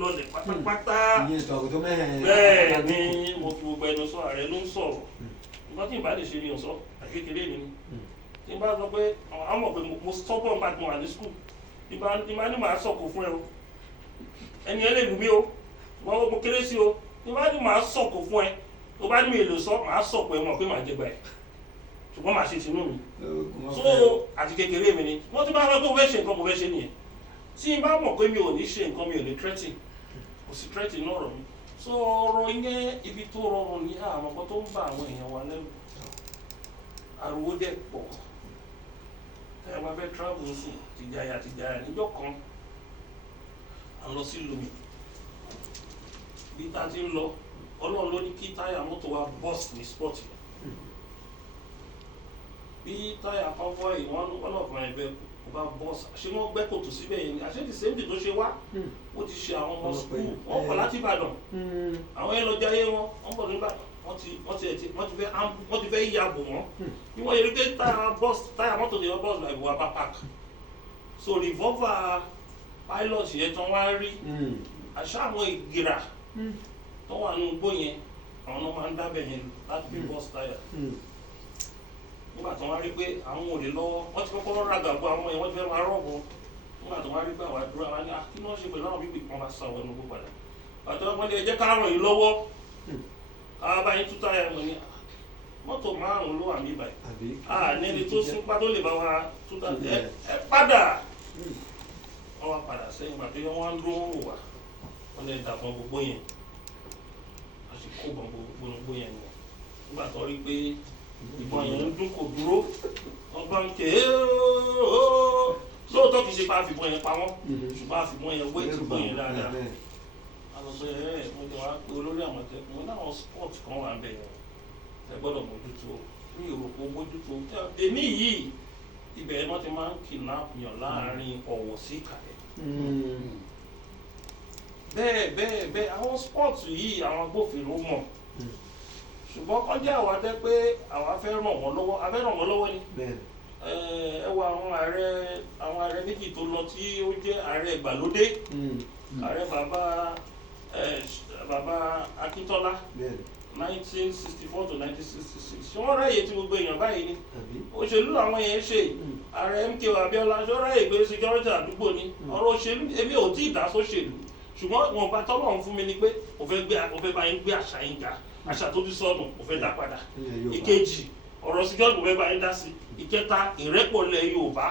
lọlẹ̀ pátápátá. Bẹ́ẹ̀ ni mo fi gbogbo ẹnu sọ Ààrẹ ló ń sọ̀rọ̀. Nǹkan tí ìbá lè ṣe mi ò sọ àkékeré mi ni. Tí n bá sọ pé àwọn mọ̀ pé mo stubborn bá ti wà ní school. Tí n bá ní màá sọ̀kò fún ẹ o. Ẹni ẹ lè lù mí o. Mo kéré sí o. Tí n bá ní màá sọ̀kò fún ẹ. Tó bá ní mi èlò sọ màá sọ̀kò ẹ mọ̀ pé màá jẹ gbà ẹ. Ṣùgbọ́n màá ṣe tinú mi. So àti kékeré mi ni. Wọ́n ti bá wọ́n pé mo fẹ́ ṣe nǹkan mo fẹ́ ṣe nìyẹn. Tí n bá mọ̀ pé mi ò ní ṣe nǹkan mi ò ní threatening. Kò sí threatening náà rọ̀ mi. So ọ̀rọ̀ yẹn ibi tó rọrùn ní àwọn ọkọ̀ tó ń bá àwọn èèyàn wa lẹ́rù. Ariwo dẹ̀ pọ̀. Ẹ máa fẹ́ travel sí tìjàyà níjọ́ kan. À ń lọ sí ìlú mi. Bí ta ti ń lọ, Ọlọ́run ló ní kí táyà mọ́tò wa burst ní spot yẹn. Bí táyà kan fọ́ ìwọ̀n ọlọ́pàá ẹgbẹ́ kò bá bọ́ọ̀sì ṣé wọ́n gbẹ́ kòtò síbẹ̀ yẹn ni àṣé ti sèǹtì tó ṣe wá ó ti ṣe àwọn ọmọ skul wọ́n kọ̀ láti Ìbàdàn àwọn yẹn lọ jayé wọn wọ́n bọ̀ nígbà wọ́n ti fẹ́ yà bò wọ́n bí wọ́n yẹ pé táyà mọ́tò lè wọ́n bọ́ọ̀sì láìpẹ́ wá bá park so revolver pilot yẹn tán wá rí àṣà àwọn ìgìrà tó wà nínú igbó yẹn àwọn náà máa ń dábẹ̀ yẹn láti fi bọ́ọ̀sì táyà. Nígbà tó wá rí pé àwọn olè lọ́wọ́ wọ́n ti kọ́kọ́ ràgàgbọ́ àwọn èèyàn wọ́n ti fẹ́ máa rọ́ọ̀bù nígbà tó wá rí pé àwọn àdúrà wá ní kí wọ́n ṣe pẹ̀lú àwọn bíbí kan bá sa ọ̀wẹ́ nùgbò padà àti wọ́n ní ẹ jẹ́ ká ràn yín lọ́wọ́ ká bá yín tútà ẹ̀ wọ́n ní mọ́tò márùn-ún ló wà ní ìbàyí ní ẹni tó súnpá tó lè bá wa tútà ẹ padà wọ́n wá padà sẹ́yìn pàtó yẹn wọ́n á dúró wò wá wọ́n lè dàpọ̀ gbogbo yẹn wọ́n sì kó gbogbo yẹn nígbà tó rí pé ìbọn yẹn ń dún kò dúró wọn bá ń ké lóòótọ́ kìí ṣe pa àfìbọn yẹn pa wọ́n ṣùgbọ́n àfìbọn yẹn wé ìtìbọn yẹn dáadáa alọ́sọ ẹ̀ mo jẹ́ wá pé olórí Àmọ̀tẹ́kùn wọn náà sport kan wà bẹ́ẹ̀ ẹ gbọ́dọ̀ mójútó ní ìròpó mójútó èmi yìí ibẹ̀ wọ́n ti máa ń kidnap yàn láàrin Ọ̀wọ̀ sí Ìkàlẹ̀ bẹ́ẹ̀ àwọn sport yìí àwọn agbófinró mọ̀ ṣùgbọ́n kọjá àwa tẹ́ pé àwa fẹ́ ràn wọ́n lọ́wọ́ a fẹ́ ràn wọ́n lọ́wọ́ ni ẹ wo àwọn ààrẹ méjì tó lọ tí ó jẹ́ ààrẹ ìgbàlódé ààrẹ bàbá Akíntọ́lá 1964 to 1966 ṣé wọ́n ráyè tí gbogbo èèyàn báyìí ni òṣèlú àwọn yẹn ṣe ààrẹ MKO Abíọ́lá ṣé wọ́n ráyè pé security àdúgbò ni ọ̀rọ̀ òṣèlú èmi ò tí ì dá sóṣèlú ṣùgbọ́n wọn bá tọ́lọ́run fún mi ni pé ó fẹ́ bá yín gbé àṣà yín ga àṣà tó ti sọnù kò fẹ́ dá padà ìkejì ọ̀rọ̀ síjọ́ kò fẹ́ bá yín dá sí ìkẹta ìrẹ́pọ̀lẹ̀ Yorùbá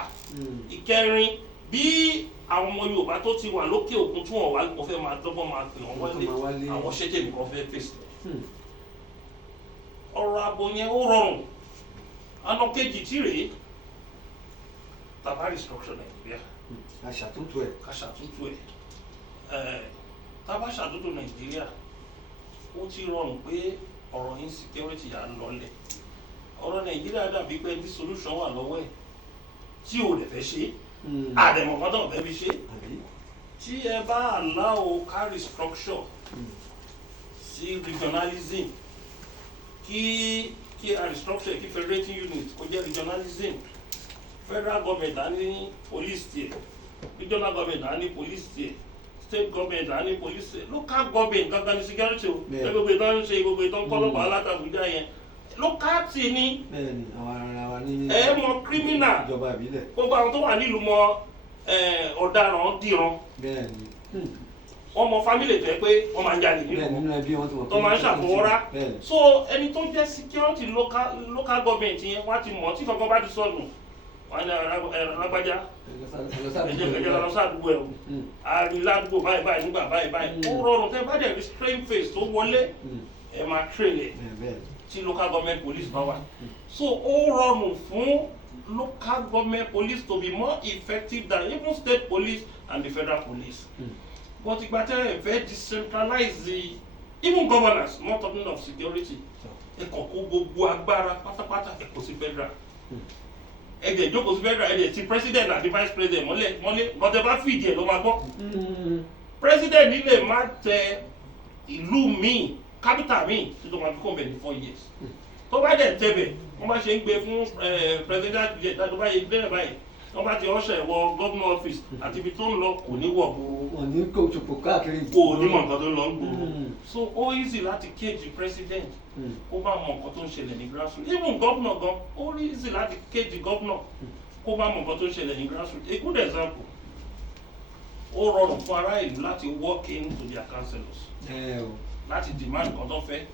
ìkẹrin bí àwọn ọmọ Yorùbá tó ti wà lókè òkun tí wọ́n wá kò fẹ́ máa dọ́gbọ́n máa pè wọ́n wálé àwọn ṣẹ́jẹ̀ nìkan fẹ́ fèsì ọ̀rọ̀ ààbò yẹn ó rọrùn àná kejì tí rèé tàbá restructure Nàìjíríà aṣàtúntò ẹ̀ tàbá ṣàtúntò Nàìjíríà ó ti rọrùn pé ọ̀rọ̀ insecurity yà ń lọlẹ̀ ọ̀rọ̀ Nàìjíríà dàbí pé ní solution wà lọ́wọ́ ẹ̀ tí ò lè fẹ́ ṣe àdèmọ̀kọ́tà ò fẹ́ fi ṣe tí ẹ bá allow carry structure sí regionalism kí a restructure kí federating unit kó jẹ́ regionalism federal government á ní police tiẹ̀ regional government á ní police tiẹ̀ state government á ní police local government gangan ní security o gbogbo ìtàn ń ṣe gbogbo ìtàn kọlọ́pàá látàbújá yẹn local ti ní ẹ mọ criminal gbogbo àwọn tó wà nílùú mọ ọ̀daràn dìran wọ́n mọ family tó yẹ pé wọ́n máa ń jalè nínú tó máa ń ṣàfọwọ́rá so ẹni tó jẹ́ security local government yẹn wọ́n ti mọ̀ tí kankan bá ti sọnù wọ́n á ní alágbájá ẹ̀jẹ̀ lọ sádùúgbò ẹ̀ o àríládùúgbò báyìí nígbà báyìí ó rọrùn tẹ́ bá dẹ̀ rí strain face tó wọlé ẹ̀ máa train ẹ̀ tí local government police bá wà so ó rọrùn fún local government police to be more effective than even state police and the federal police but ìgbà tẹ́ ẹ fẹ́ decentralize even governance not talking of security ẹ kàn kó gbogbo agbára pátápátá ẹ kó sí federal ẹ̀jẹ̀ jókòó sí federal ẹ̀jẹ̀ ti president àti vice president mọ́lé bọ́tẹ́ bá fìdí ẹ̀ ló máa gbọ́ president nílẹ̀ má tẹ ìlú míì capital míì tí tó máa fi kún bẹ̀ ní 4 years tó bá dẹ̀ tẹ̀bẹ̀ wọ́n bá ṣe ń gbé fún president jet tó bá yẹ bẹ́ẹ̀ báyìí wọ́n bá ti ọ̀ṣẹ̀ wọ governor office àti ibi tó ń lọ kò ní wọ̀ gbòòrò. wọ́n ní kó ṣòfò káàkiri. kò ní mọ̀ nǹkan tó ń lọ ń gbòòrò. so ó easy láti cage president kó bá mọ̀ nǹkan tó ń ṣẹlẹ̀ ní grassroots even governor gan ó easy láti cage governor kó bá mọ̀ nǹkan tó ń ṣẹlẹ̀ ní grassroots. A good example ó rọrùn fún ará ìlú láti walk into their councillors láti demand nǹkan tó fẹ́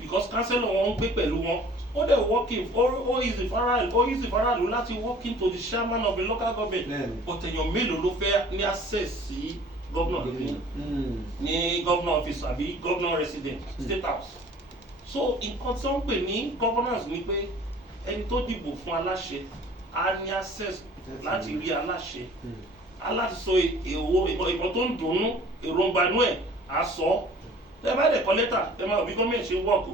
because councillor wọn ń gbé pẹ̀lú wọn. ó dẹ̀ working ó easy faraàlú láti walk into the chairman of the local government but èèyàn mélòó ló fẹ́ ní access sí governor ní governor office àbí governor resident state house. so nǹkan tí wọ́n ń pè ní governance ni pé ẹni tó dìbò fún aláṣẹ á ní access láti rí aláṣẹ aláti sọ ìbọn tó ń dùnnú èròǹgbà inú ẹ̀ á sọ tẹ bá dẹ̀ kọ lẹ́tà tẹ máa bí gọ́ọ̀mẹ̀ntì ṣe ń wọ́ọ̀kù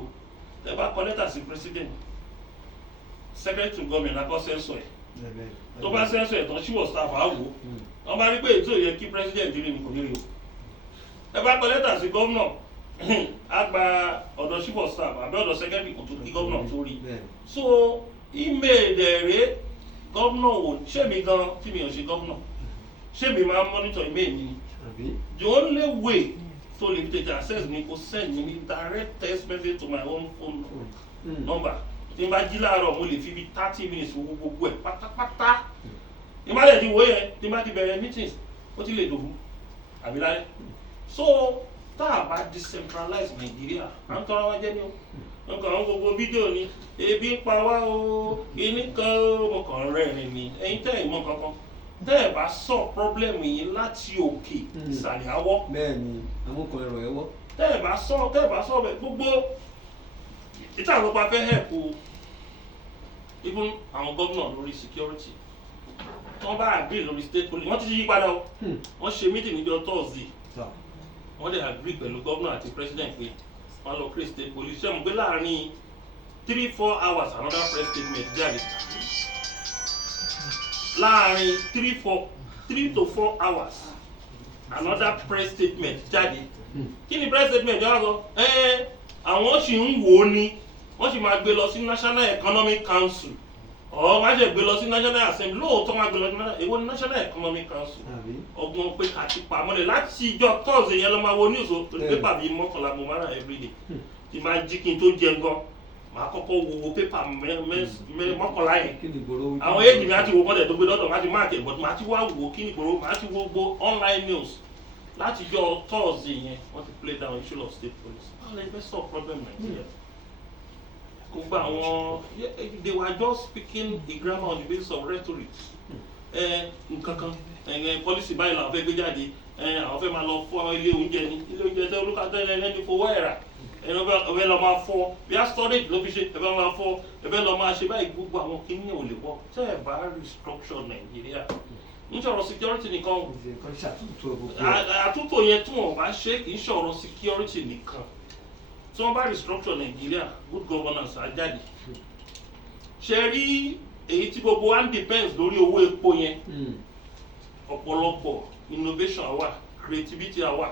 tẹ bá kọ lẹ́tà sí president secretary to government akọ sẹ́ńsọ̀ ẹ̀ tó bá sẹ́ńsọ̀ ẹ̀ tán ṣíwọ̀ staff á wò wọ́n bá rí pé ètò yẹ kí president rí ni kò ní rí o tẹ bá kọ lẹ́tà sí governor á gba ọ̀dọ̀ ṣíwọ̀ staff àbí ọ̀dọ̀ secretary kò tó kí governor tó rí so email ẹ̀rẹ́ governor wò ṣé mi gan tí mi ò ṣe governor ṣé mi máa monitor email mi ni the only way to limited access me go send me direct text message to my own phone number tí n bá jí láàárọ̀ mo lè fi bí 30 minutes wo gbogbo ẹ̀ pátápátá tí n bá lè ti wò yẹn tí n bá ti bẹ̀rẹ̀ meetings ó ti lè dòwú àbí lálẹ́ so tá a bá decentralize Nàìjíríà à ń tọ́ra wá jẹ́ ní o nǹkan àwọn gbogbo fídíò ni ebi ń pa wá o kíní kan o mo kàn rẹ́rìn ni ẹ̀yin tẹ́ ìmọ̀ kankan tẹ́ ẹ̀ bá sọ pọ́blẹ́mù yìí láti òkè ìsàlẹ̀ àwọ̀. bẹ́ẹ̀ni àwọn kan ẹ̀rọ ẹ̀wọ́. tẹ́ ẹ̀ bá sọ bẹ́ẹ̀ gbogbo ìta àwọn ọba fẹ́ help o even àwọn gómìnà lórí security wọ́n bá agree lórí state police wọ́n ti yí padà o wọ́n ṣe meeting níjọ́ Thursday wọ́n dẹ̀ agree pẹ̀lú gómìnà àti president pé wọ́n lọ create state police ṣé mo gbé láàrin 3-4 hours another press statement jáde. Láàrin 3 to 4 hours another press statement jáde kí ni press statement yẹn wá sọ àwọn sì ń wò ó ní wọ́n sì máa gbé lọ sí National Economic Council ọ̀ máa ṣe gbé lọ sí National Assembly lóòótọ́ máa gbé lọ sí èwo ní National Economic Council ọgbọ́n pé kàti pamọ́lẹ̀ láti ìjọ Thursday yẹn lọ́ máa wo news o pépà bíi mọ́kànlá mo máa rà everyday tí máa jí kí n tó jẹun gan màá kọ́kọ́ wo pépà mọ́kànlá yẹn àwọn èdè mi á ti wo kọ́ńtẹ̀ tó gbé lọ́dọ̀ máa ti máàkì but màá ti wá wò kí ni ìgboro màá ti wo gbogbo online news láti jọ Thursday yẹn wọ́n ti play down issue of state police. báwo lè fẹ́ solve problem Nigeria gbogbo àwọn they were just speaking the grammar on the basis of rhetoric nǹkankan policy báyìí làwọn fẹ́ gbé jáde àwọn fẹ́ máa lọ fọ́ ilé oúnjẹ ní ilé oúnjẹ tẹ́ olúkàtẹ́ ẹni fowó ẹ̀rà ẹbẹ lọ máa fọ bí a storage ló fi ṣe ẹbẹ máa fọ ẹbẹ lọ máa ṣe báyìí gbogbo àwọn kìíní ò lè wọ tẹ́ ẹ bá restructure Nàìjíríà ń sọ̀rọ̀ security nìkan àtúntò yẹn tí wọ́n bá ṣe kì í sọ̀rọ̀ security nìkan tí wọ́n bá restructure Nàìjíríà good governance á jáde ṣe rí èyí tí gbogbo one depends lórí owó epo yẹn ọ̀pọ̀lọpọ̀ innovation àwa creativity àwa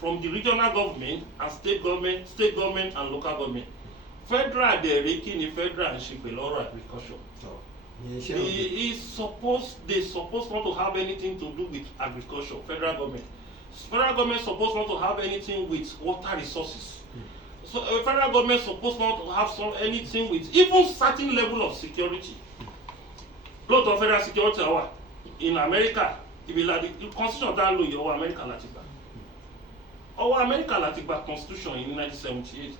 from the regional government and state government and local government. Federal dẹ̀rẹ̀ kí ni federal ń ṣe pẹ̀lú ọ̀rọ̀ agriculture. They supposed not to have anything to do with agriculture. Federal government supposed not to have anything with water resources. So federal government supposed not to have anything with even certain level of security. Lóòótọ́ federal security àwa in America ìbílẹ̀ constitution tá a lò yẹ ọwọ́ America láti gbà. Ọwọ́ Amẹ́ríkà láti gba constitution yìí ní 1978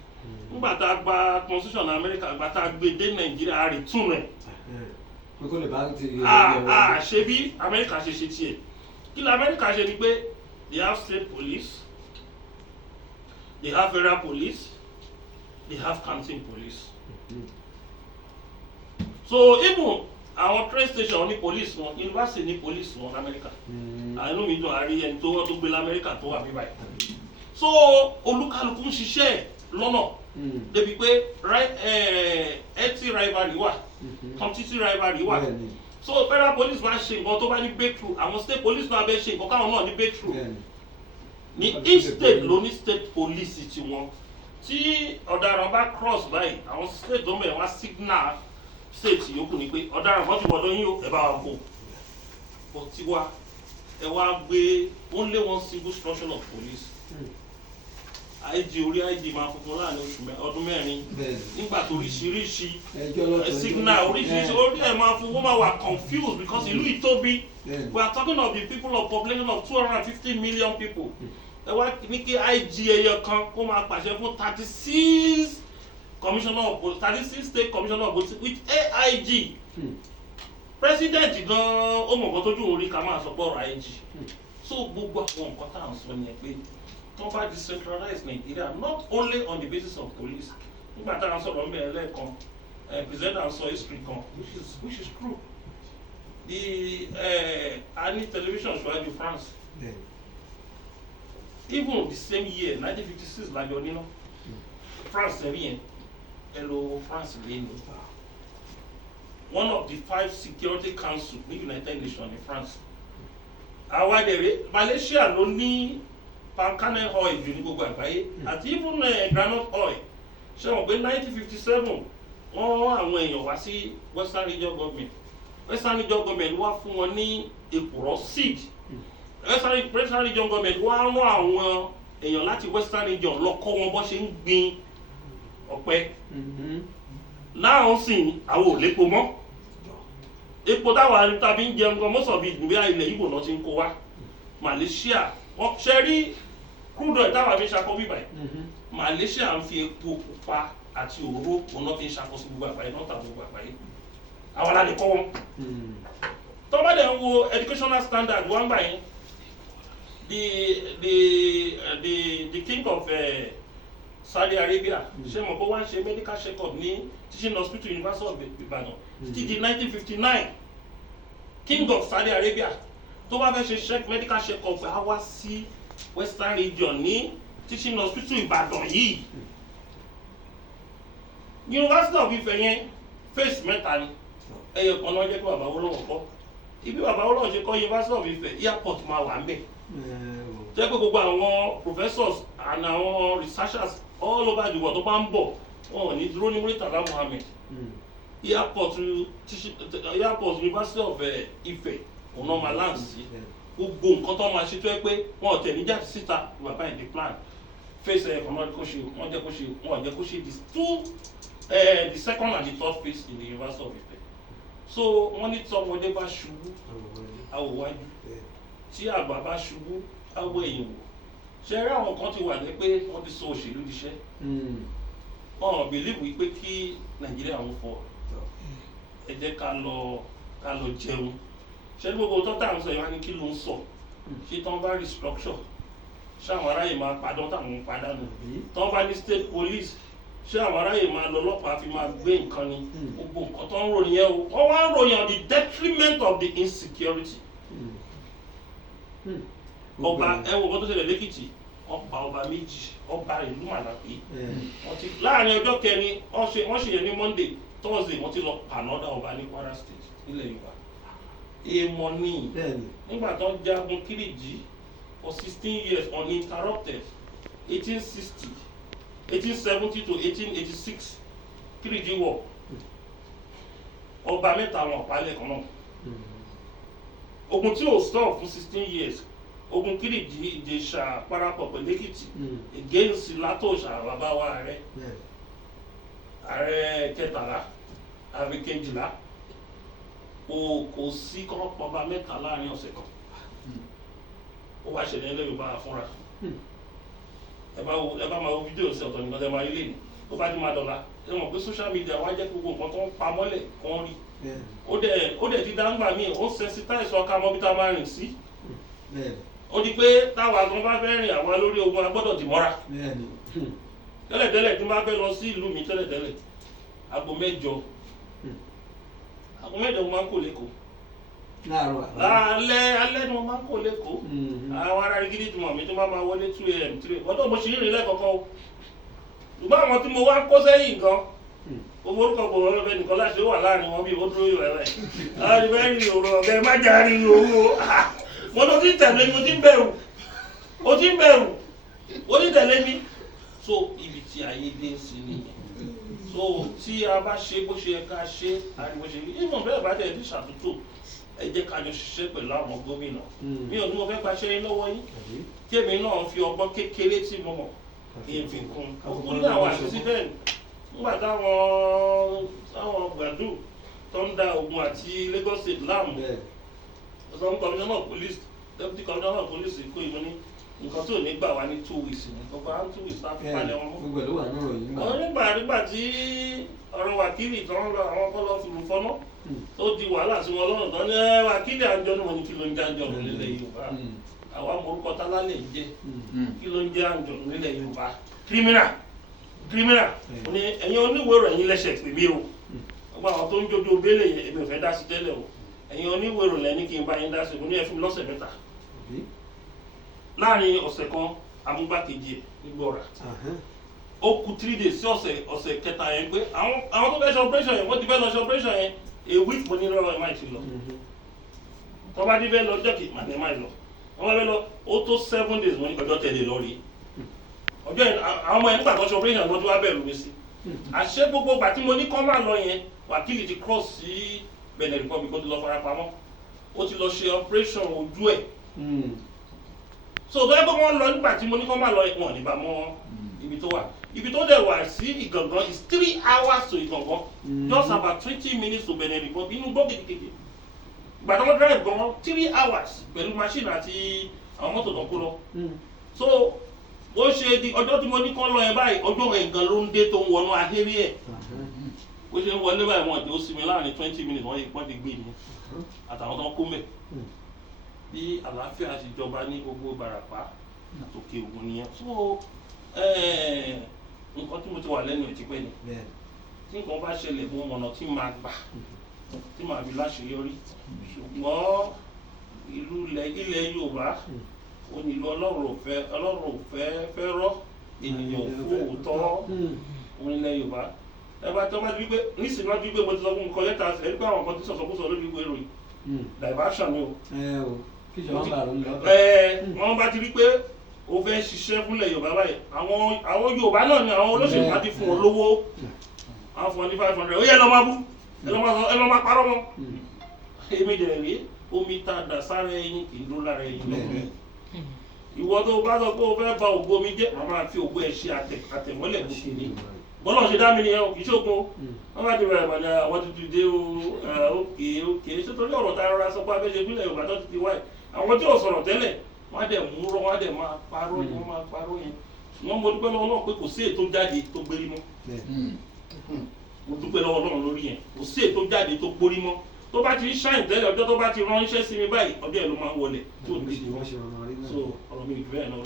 nígbà tá a gba constitution ní Amẹ́ríkà gba tá a gbé dé Nàìjíríà àrètún rẹ̀ ṣe bí Amẹ́ríkà ṣe ṣe tiẹ̀ kí ni Amẹ́ríkà ṣe ni pé they have state police they have federal police they have county police so even àwọn train station ní police wọn university ní police wọn l'Amẹ́ríkà àìnú mi dùn àrí ẹni tó gbé l'Amẹ́ríkà tó wà bíbáyìí so olúkálùkù ń ṣiṣẹ́ lọ́nà débi pé etí rivalry wà competitive rivalry wà so federal police máa ṣe nǹkan tó bá ní breakthrough àwọn state police náà bẹ ṣe nǹkan káwọn náà ní breakthrough ní each state ló ní state police tiwọn tí ọ̀daràn bá cross báyìí àwọn state tó ń bẹ̀ wá signal state yòókù ni pé ọ̀daràn kan ti wọ̀dọ̀ yín o ẹ̀ bá wa kó but tiwa ẹ wá gbé only one single structure of police IG orí IG máa funfun láàrin ọdún mẹ́rin nígbà tó oríṣiríṣi signal oríṣiríṣi orí ẹ̀ máa fún wọ́n máa wà confused because ìlú ìtóbi we are talking of the people of population of 250 million people ẹ wá ní kí IG ẹyọ kan kó máa pàṣẹ fún 36 commissioner of police 36 state commissioner of police with AIG president gan ó mọ̀ nǹkan tójú orí ká máa sọ pé ọ̀rọ̀ IG so gbogbo àwọn nǹkan tá à ń sọ ni ẹ pé tó bá decentralize Nigeria not only on the basis of police nígbà tá à ń sọ̀rọ̀ ń bẹ̀rẹ̀ lẹ́ẹ̀kan presenter sọ history kan which is true a ní television ṣáájú France even the same year 1956 lájọ níná France ẹ̀rí yẹn ẹ lo France lẹ́nu one of the 5 security council ní United Nations in France àwa dẹ̀rẹ̀ Malaysia ló ní palm kernel oil jù ní gbogbo àgbáyé àti even groundnut oil ṣe wọ́n pé 1957 wọ́n rán àwọn èèyàn wá sí Western Region Government wá fún wọn ní èkùrọ́ seed Western Region Government wá rán àwọn èèyàn láti Western Region lọ kọ́ wọn bó ṣe ń gbin ọ̀pẹ láwọn sìn àwọn ò lépo mọ́ epo táwa tàbí ń jẹun gan most of it níbi ilẹ̀ Ìgbò náà ti ń kó wá Malaysia wọ́n ṣe rí crude oil táwa fi ń ṣakọ́ bíbáyìí Malaysia ń fi epo pupa àti òróró òun náà fi ń ṣakọ́ sí gbogbo àgbáyé náà tàbí gbogbo àgbáyé àwọn alálẹ̀ kọ́ wọn. tó bá dẹ̀ ń wo educational standard wọ́n gbà yín the king of Saudi Arabia ṣe mọ̀ pé wọ́n ṣe medical check up ní teaching hospital University of Ibadan títí di 1959 king of Saudi Arabia tó bá fẹ́ ṣe medical check up á wá sí Western Region ní teaching hospital Ibadan yìí University of Ife yẹn phase mẹ́ta ni ẹyọ kan náà jẹ́ pé bàbá Awólọ́wọ̀ kọ́ ibi bàbá Awólọ́wọ̀ ṣe kọ́ University of Ife airport máa wà ń bẹ̀ jẹ́ pé gbogbo àwọn professors and àwọn researchers all over the world tó bá ń bọ̀ wọn ò ní dúró ní Murtala Muhammed airport University of Ife ọ̀nà máa land sí gbogbo nǹkan tó máa ṣe tó yẹ pé wọn ò tẹ̀ ní jáde síta bàbá ẹ̀ the plan phase ẹ̀kọ́ náà kó ṣe wọ́n jẹ́ kó ṣe wọ́n jẹ́ kó ṣe the second and the third phase in the University of Ife so wọ́n ní tọmọdé bá ṣubú àwòwájú tí àgbà bá ṣubú àwọ̀ ẹ̀yìn wò ṣe rí àwọn kan ti wà ní pé wọ́n ti sọ òṣèlú diṣẹ́ wọn believe wípé kí Nàìjíríà ń fọ ẹ jẹ́ ká lọ jẹun ṣe ní gbogbo tó tà ń sọ ìwá ní kí ló ń sọ ṣé tán bá restructure ṣé àwọn aráyè máa padà táwọn padànù tán bá ní state police ṣé àwọn aráyè máa lọ ọlọ́pàá fi máa gbé nǹkan ni gbogbo nǹkan tó ń ròyìn ẹ̀ o wọ́n wá ń ròyìn on the detriment of the insecurity ọba ẹwọ kan tó ṣẹlẹ̀ lẹ́kìtì ọba méjì ọba ìlú Màlàpé láàrin ọjọ́ kẹrin wọ́n ṣe yẹn ní Monday Thursday wọ́n ti lọ pànọ́dà ọba ní Kwara State nílẹ̀ Yorùbá èèmọ̀ ní nígbà tó ń jagun Kírìjí for 16 years uninterrupted 1870 to 1886 Kírìjí war ọba mẹ́ta wọn ọ̀pálẹ̀ kan náà ogun tí ò stop fún 16 years ogun Kírìjí Ìjẹ̀ṣà parapọ̀ pẹ̀lú Èkìtì against Látòṣà bàbá wa ààrẹ kẹtàlá ààrẹ kejìlá kò sí kọ́pọ̀ ọba mẹ́ta láàrin ọ̀sẹ̀ kan ó wá ṣẹlẹ̀ ilẹ̀ Yorùbá fúnra ẹ bá máa wo fídíò sí ọ̀tọ̀ nìkan tẹ́ máa ilé ní ó bá ti máa dọ̀la ẹ mọ̀ pé social media wá jẹ́ gbogbo nǹkan tó ń pa mọ́lẹ̀ kan rí ó dẹ̀ ti dáńgbà míì ó sensitize ọkà mọ́bí tá a máa rìn sí ó di pé táwa gan bá fẹ́ rìn àwa lórí ogun a gbọ́dọ̀ dìmọ́ra tẹ́lẹ̀tẹ́lẹ̀ tí n bá fẹ́ lọ sí ìlú mi tẹ́lẹ̀tẹ́lẹ̀ aago mẹ́jọ mo máa ń kó lẹ́kọ̀ọ́ alẹ́ ni mo máa ń kó lẹ́kọ̀ọ́ àwọn ará rí gidi tí mo mi tó máa wọlé 2 AM 3 ọdún mo ṣe rìn lẹ́kọ̀ọ́kọ́ o ṣùgbọ́n àwọn tí mo wá kó sẹ́yìn gan owó orúkọ gbòòrò ọlọ́bẹ nìkan láṣẹ wà láàrin wọn bí ó dúró yóò rẹ̀ láàrin bẹ́ẹ̀ ni òru ọ̀bẹ má jà rí owó mo tó ti tẹ̀lé mi mo ti ń bẹ̀rù ó ti tẹ̀lé mi so ibi tí ayé dé sí nìyẹn so tí a bá ṣe bó ṣe yẹ ká ṣe ariwo ṣe rí ìmọ̀ bẹ́ẹ̀ bá tẹ̀ ní ṣàtúntò ẹ jẹ́ ká jọ ṣiṣẹ́ pẹ̀lú àwọn gómìnà mi ò ní mo fẹ́ gbaṣẹ́ yín lọ́wọ́ yín kí èmi náà fi ọgbọ́n kékeré tí mo mọ̀ kí n fi kún ó ní àwọn àṣìṣídẹ́ẹ̀nì nígbà táwọn gbàdú tó ń da Ògùn àti Lagos State láàmú ọ̀sán commissioner police deputy commissioner police kó ìmọ̀ ní nǹkan tó ní gbà wá ní 2 weeks ní gbogbo àwọn 2 weeks láti palẹ̀ wọn mọ́. gbogbo ẹ̀ ló wà nínú ìròyìn gbà. nígbà tí ọ̀rọ̀ wákìlì tó ń lọ àwọn kọ́ lọ fìlú fọ́nà tó di wàhálà sí wọn lọ́rùn tó ní wákìlì àjọnù wọn ní kí ló ń jẹ́ àjọnù nílẹ̀ Yorùbá àwa morúkọ tálálẹ̀ ń jẹ́ kí ló ń jẹ́ àjọnù nílẹ̀ Yorùbá criminal ní ẹ̀yin oníwèrò ẹ̀yin lẹ́sẹ̀ pè mí o gbogbo àwọn tó ń jójó bélè yẹn èmi ò fẹ́ dá sí tẹ́lẹ̀ o ẹ̀yin oníwèrò lẹ́ni kí n bá yín dá sí mo ní ẹ fún mi lọ́sẹ̀ mẹ́ta láàrin ọ̀sẹ̀ kan amúgbákejì ẹ̀ nígbọ̀ra ó kù 3 days sí ọ̀sẹ̀ kẹta yẹn pé àwọn tó fẹ́ ṣe operation yẹn wọ́n ti fẹ́ lọ ṣe operation yẹn a week mo ní lọ́rọ̀ ẹ̀ máa ti lọ tó bá dé fẹ́ lọ ọjọ́ kìí màdé máa lọ wọ́n fẹ́ lọ ó tó 7 days mo ní ọjọ́ tẹ̀lé lọ rí ọjọ́ yẹn àwọn ọmọ yẹn nígbà tó ṣe operation wọ́n tó wá bẹ̀rù mi sí àṣẹ gbogbo ìgbà tí mo ní kọ́ máa lọ yẹn wákìlì ti cross sí Benin Republic ó ti lọ farapamọ́ ó ti lọ ṣe operation ojú ẹ̀ so tó yẹ kó wọ́n lọ nígbà tí mo ní kó má lọ wọn níbà mọ́ ibi tó wà ibi tó dẹ̀ wà sí Ìgàngán is 3 hours to Ìgàngán just about 20 minutes to Benin Republic inú gbọ́ kékeré ìgbà tó wọ́n drive gan 3 hours pẹ̀lú machine àti àwọn mọ́tò tó kó lọ so ó ṣe di ọjọ́ tí mo ní kó lọ yẹn báyìí ọjọ́ ẹ̀gàn ló ń dé tó ń wọnú ahéré ẹ̀ bó ṣe ń wọlé báyìí wọn àti ó sinmi láàrin 20 minutes wọ́n yìí pọ́n ti gbé ni àtàwọn tó ń kó mẹ́ bí àlàáfíà ti jọba ní gbogbo Ìbàràpá àtòkè Ògùn nìyẹn so nǹkan tí mo ti wà lẹ́nu ẹ̀ ti pẹ́ ni tí nǹkan bá ṣẹlẹ̀ mo mọ̀nà tí màá gbà tí màá fi láṣeyọrí ṣùgbọ́n ilẹ̀ Yorùbá ó ní ìlú Ọlọ́run ò fẹ́ rọ́ ènìyàn fòótọ́ òun ilẹ̀ Yorùbá ẹ bá tọ́ bá ti wípé nísìnyí wọ́n ti wípé mo ti sọ fún mi kọ́ lẹ́tà ẹ̀ nípa àwọn kan tí sọ̀sọ̀kúsọ lórí ìwé ìròyìn diversion ni o. wọ́n bá ti rí pé o fẹ́ ṣiṣẹ́ fúnlẹ̀ Yorùbá báyìí àwọn Yorùbá náà ni àwọn olóṣèlú bá ti fún wọn lówó àwọn fún wọn ní 500 ó yẹ ẹ lọ máa bú ẹ lọ máa parọ́ mọ́ èmi dẹ̀ rí omi ta dà sára ẹyin kì í dúró lára ẹyin lọ́wọ́ ìwọ tó bá sọ pé o fẹ́ ba ògo omi jẹ́ wọ́n máa fi ògo ẹ̀ ṣe àtẹ̀mọ́lẹ̀ gòkè ni bọ́lá ṣe dá mi nìyẹn o kì í ṣògùn wọ́n bá ti bẹ̀rẹ̀ ìbàdàn àwọn tuntun dé òkè ṣé torí ọ̀rọ̀ tá a rọra sọ pé abẹ́ṣe ìpínlẹ̀ Yorùbá tó ti ti wáyé àwọn tí ò sọ̀rọ̀ tẹ́lẹ̀ wọ́n á dẹ̀ mú rọ́ wọ́n á dẹ̀ máa parọ́ yẹn wọ́n máa parọ́ yẹn ṣùgbọ́n mo dúpẹ́ lọ́wọ́ náà pé kò sí ètò jáde tó gbérí mọ́ mo dúpẹ́ lọ́wọ́ náà lórí yẹn kò sí ètò jáde tó gbórí mọ́ tó bá ti ń ṣáìn tẹ́lẹ̀ ọjọ́ tó bá ti ránṣẹ́ sí mi báyìí ọjọ́ ẹ̀ ló máa ń wọlé tó ní so ọ̀rọ̀ mi ìfẹ́ ẹ̀ náà.